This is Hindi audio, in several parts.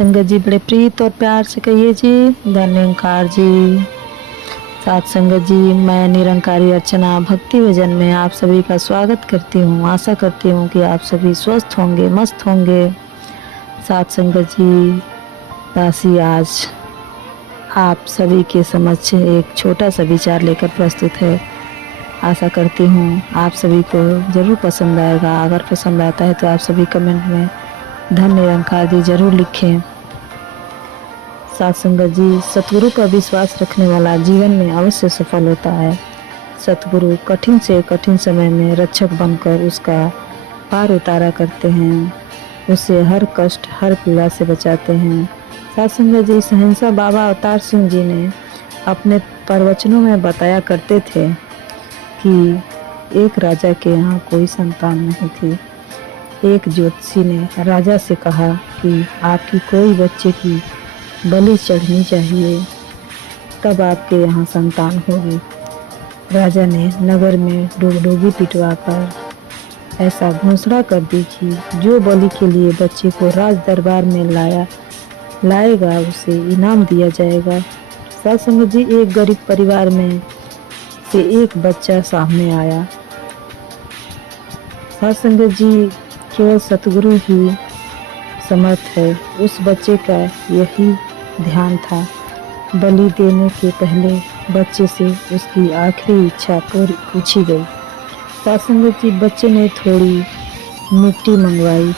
संगत जी बड़े प्रीत और प्यार से कहिए जी, धन निरंकार जी। साथ संगत जी, मैं निरंकारी अर्चना भक्ति भजन में आप सभी का स्वागत करती हूँ। आशा करती हूँ कि आप सभी स्वस्थ होंगे, मस्त होंगे। साथ संगत जी, दासी आज आप सभी के समक्ष एक छोटा सा विचार लेकर प्रस्तुत है। आशा करती हूँ आप सभी को जरूर पसंद आएगा। अगर पसंद आता है तो आप सभी कमेंट में धन निरंकार जी जरूर लिखें। साथ संगत जी, सतगुरु पर विश्वास रखने वाला जीवन में अवश्य सफल होता है। सतगुरु कठिन से कठिन समय में रक्षक बनकर उसका पार उतारा करते हैं, उसे हर कष्ट हर पीड़ा से बचाते हैं। साथ संगत जी, सहंसा बाबा अवतार सिंह जी ने अपने प्रवचनों में बताया करते थे कि एक राजा के यहाँ कोई संतान नहीं थी। एक ज्योतिषी ने राजा से कहा कि आपकी कोई बच्चे की बलि चढ़नी चाहिए, तब आपके यहाँ संतान होगी। राजा ने नगर में डोगी पिटवाकर ऐसा घोषणा कर दी कि जो बलि के लिए बच्चे को राज दरबार में लाएगा उसे इनाम दिया जाएगा। साथ संगत जी, एक गरीब परिवार में से एक बच्चा सामने आया। साथ संगत जी, केवल सतगुरु ही समर्थ है। उस बच्चे का यही ध्यान था। बलि देने के पहले बच्चे से उसकी आखिरी इच्छा पूछी गई। साथ संगत जी, बच्चे ने थोड़ी मिट्टी मंगवाई,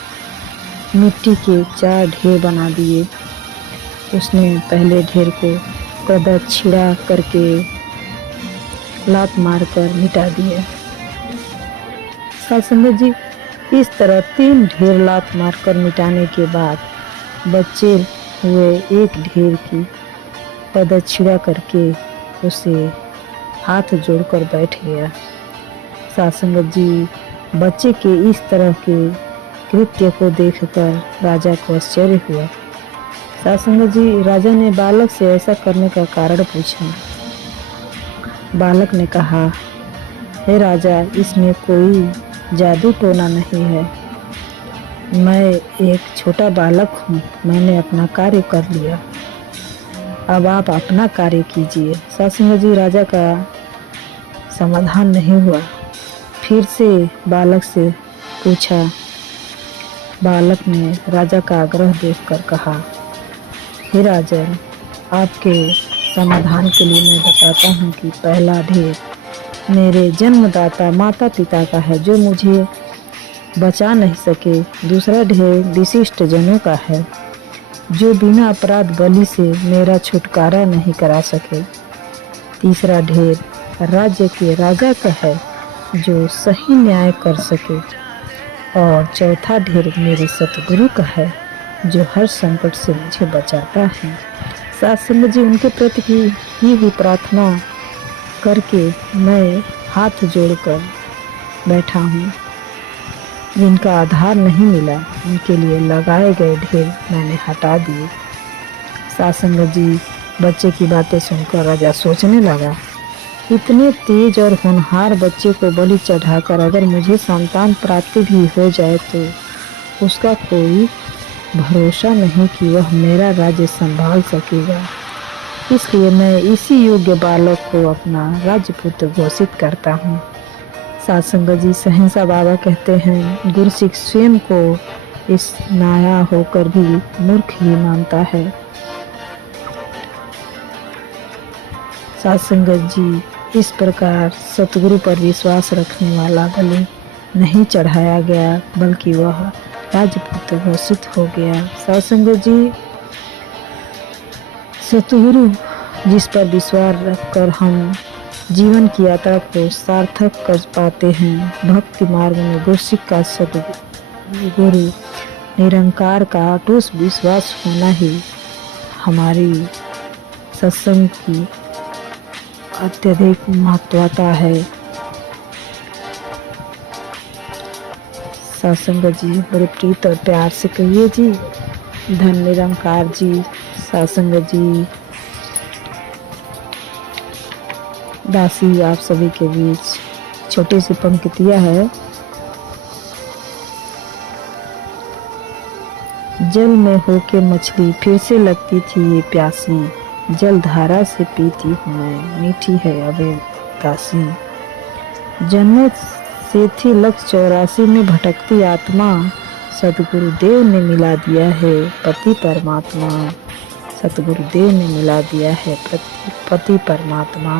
मिट्टी के 4 ढेर बना दिए। उसने पहले ढेर को प्रदक्षिणा करके लात मारकर मिटा दिया। साथ संगत जी, इस तरह 3 ढेर लात मारकर मिटाने के बाद बच्चे हुए एक ढेर की प्रदक्षिणा करके उसे हाथ जोड़कर बैठ गया। साथ संगत जी, बच्चे के इस तरह के कृत्य को देखकर राजा को आश्चर्य हुआ। साथ संगत जी, राजा ने बालक से ऐसा करने का कारण पूछा। बालक ने कहा, हे राजा, इसमें कोई जादू टोना नहीं है। मैं एक छोटा बालक हूँ, मैंने अपना कार्य कर लिया, अब आप अपना कार्य कीजिए। साथ संगत जी, राजा का समाधान नहीं हुआ। फिर से बालक से पूछा। बालक ने राजा का आग्रह देखकर कहा, हे राजन, आपके समाधान के लिए मैं बताता हूँ कि पहला ढेर मेरे जन्मदाता माता पिता का है जो मुझे बचा नहीं सके। दूसरा ढेर विशिष्ट जनों का है जो बिना अपराध बलि से मेरा छुटकारा नहीं करा सके। तीसरा ढेर राज्य के राजा का है जो सही न्याय कर सके। और चौथा ढेर मेरे सतगुरु का है जो हर संकट से मुझे बचाता है। साथ संगत जी, उनके प्रति की हुई प्रार्थना करके मैं हाथ जोड़कर बैठा हूँ। जिनका आधार नहीं मिला उनके लिए लगाए गए ढेर मैंने हटा दिए। साथ संगत जी, बच्चे की बातें सुनकर राजा सोचने लगा, इतने तेज और होनहार बच्चे को बलि चढ़ाकर अगर मुझे संतान प्राप्ति भी हो जाए तो उसका कोई भरोसा नहीं कि वह मेरा राज्य संभाल सकेगा। इसलिए मैं इसी योग्य बालक को अपना राजपुत्र घोषित करता हूँ। साथ संगत जी, सहंसा बाबा कहते हैं, गुरु सिख स्वयं को इस नाया होकर भी मूर्ख ही मानता है। साथ संगत जी, इस प्रकार सतगुरु पर विश्वास रखने वाला बलि नहीं चढ़ाया गया बल्कि वह राजपुत्र घोषित हो गया। साथ संगत जी, सतगुरु जिस पर विश्वास रखकर हम जीवन की यात्रा को सार्थक कर पाते हैं। भक्ति मार्ग में गुरसिक का सतगुरु निरंकार का अटूट विश्वास होना ही हमारी सत्संग की अत्यधिक महत्वता है। सत्संग जी, बड़े प्रीत और प्यार से कहिए जी, धन निरंकार जी। सत्संग जी, दासी आप सभी के बीच छोटी सी पंक्तियाँ है। जल में होके मछली फिर से लगती थी ये प्यासी, जल धारा से पीती हूँ मैं, मीठी है अबे दासी। जन्मों से थी लक्ष्य 84 में भटकती आत्मा, सदगुरुदेव ने मिला दिया है पति परमात्मा, सतगुरुदेव ने मिला दिया है पति परमात्मा।